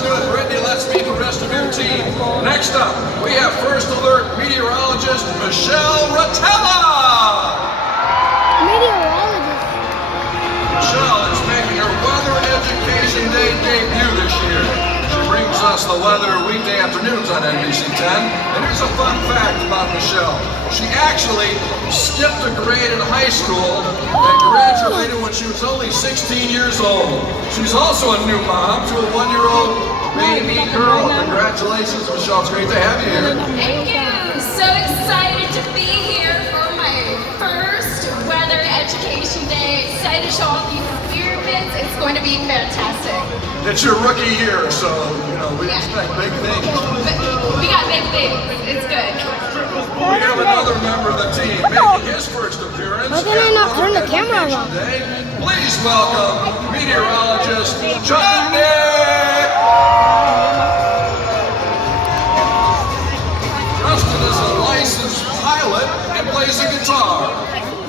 sounds good. Brittany, let's meet the rest of your team. Next up, we have First Alert meteorologist Michelle Rotella. Meteorologist. Michelle is making her Weather Education Day debut this year. She brings us the weather weekday afternoons on NBC 10. And here's a fun fact about Michelle. She actually skipped a grade in high school and graduated when she was only 16 years old. She's also a new mom to a 1-year-old baby girl. Congratulations, Michelle. It's great to have you here. Thank you. So excited to be here for my first Weather Education Day. Excited to show all these experiments. It's going to be fantastic. It's your rookie year, so we expect big things. We got big things. It's good. We have another member of the team making his first appearance. Why can I not turn the camera on? Please welcome meteorologist John Nick. Justin is a licensed pilot and plays the guitar.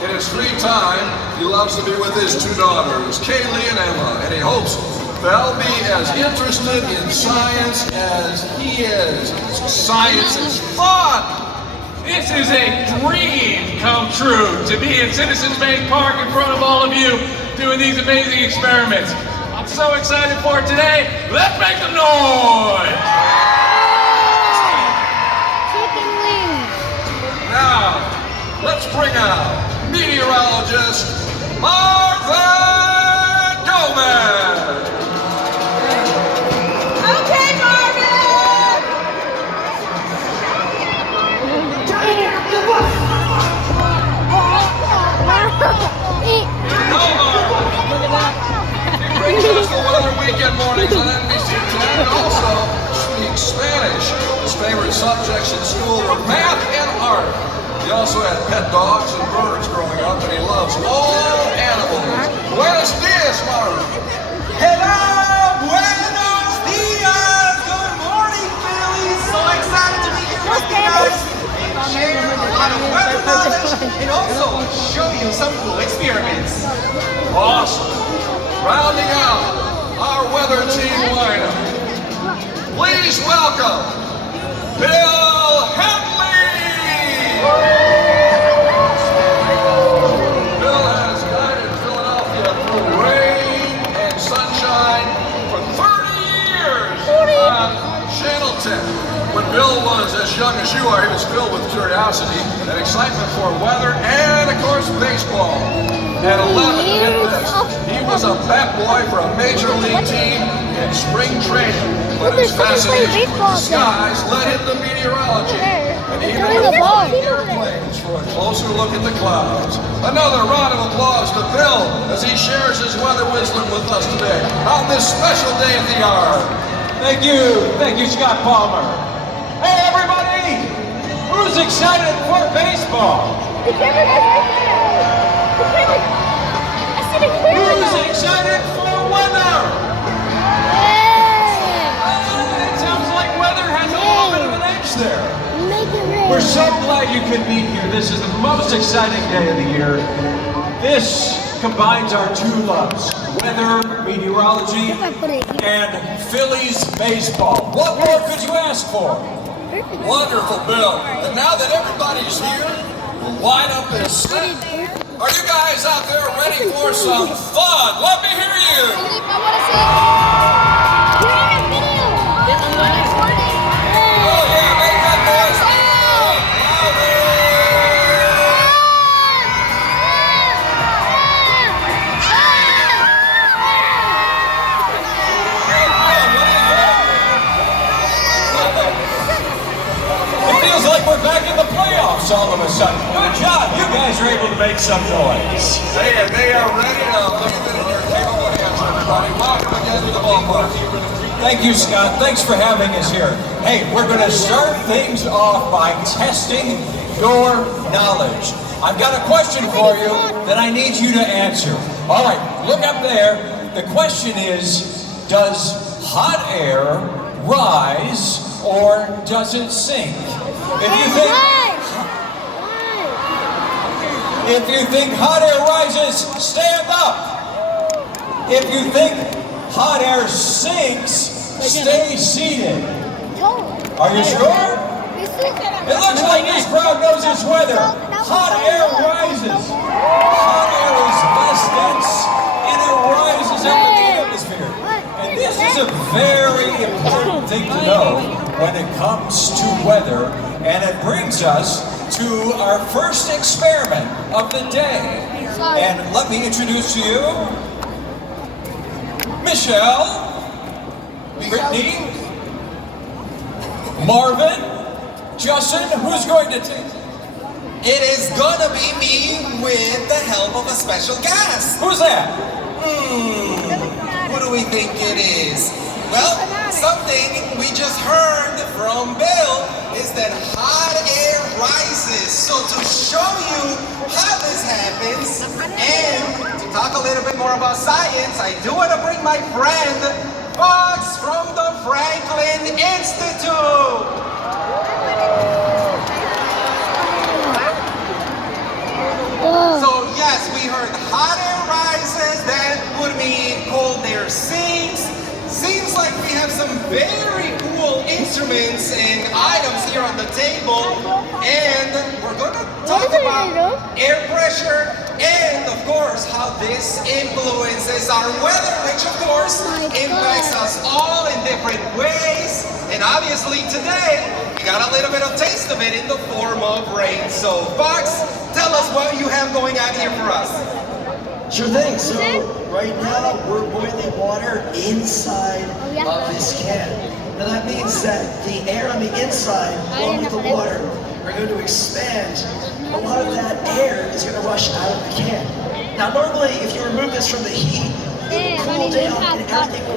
In his free time, he loves to be with his two daughters, Kaylee and Emma, and he hopes they'll be as interested in science as he is. Science is fun! This is a dream come true to be in Citizens Bank Park in front of all of you doing these amazing experiments. I'm so excited for it today. Let's make some noise! Chicken wings. Now, let's bring out meteorologist Marvin Gomez. Okay, Marvin! He brings us the weather weekend mornings on NBC 10 and also speaks Spanish. His favorite subjects in school were math and art. He also had pet dogs and birds growing up, and he loves all animals. Buenos dias, Marvin. Hello, buenos dias. Good morning, Phillies. So excited to be here with you guys and share a lot of weather knowledge and also show you some cool experiments. Awesome. Rounding out our weather team lineup, please welcome Bill Henley. Bill has guided Philadelphia through rain and sunshine for 30 years on Channel 10. When Bill was as young as you are, he was filled with curiosity and excitement for weather and, of course, baseball. At 11, get this, he was a bat boy for a major league team in spring training. But his fascination with the skies led him to meteorology. And even flying airplanes for a closer look at the clouds. Another round of applause to Bill as he shares his weather wisdom with us today on this special day at the yard. Thank you, Scott Palmer. Hey, everybody! Who's excited for baseball? The camera goes right there. The camera. I see the camera. Who's excited for weather? It sounds like weather has a little bit of an edge there. Make it rain. We're so glad you could be here. This is the most exciting day of the year. This combines our two loves, weather, meteorology, and Phillies baseball. What more could you ask for? Wonderful, Bill. And now that everybody's here, we'll line up and set. Are you guys out there ready for some fun? Let me hear you. I want to say. You're in a video. This is what I'm recording. Oh yeah, make that noise. It feels like we're back in the playoffs all of a sudden. Good job. You guys are able to make some noise. They are ready to leave it in your capable hands, everybody. Welcome again to the ballpark. Thank you, Scott. Thanks for having us here. Hey, we're going to start things off by testing your knowledge. I've got a question for you that I need you to answer. All right, look up there. The question is, does hot air rise or does it sink? If you think hot air rises, stand up. If you think hot air sinks, stay seated. Totally. Are you sure? It looks like this crowd knows its weather. Hot air rises. Hot air is less dense and it rises up in the atmosphere. And this is a very important thing to know when it comes to weather. And it brings us to our first experiment of the day. And let me introduce to you Michelle, Brittany, Marvin, Justin, who's going to take it? It is gonna be me with the help of a special guest. Who's that? Who do we think it is? Well, something we just heard from Bill is that hot air rises. So to show you how this happens and to talk a little bit more about science, I do want to bring my friend Fox from the Franklin Institute. So yes, we heard hot air rises, that would mean cold air sinks. Seems like we have some very cool instruments and items here on the table. And we're gonna talk about air pressure and of course how this influences our weather, which of course impacts us all in different ways. And obviously today, we got a little bit of taste of it in the form of rain. So Fox, tell us what you have going on here for us. Sure thing. So right now we're boiling water inside of this can. Now that means that the air on the inside, along with the water, are going to expand. A lot of that air is going to rush out of the can. Now normally, if you remove this from the heat, it will cool down and everything will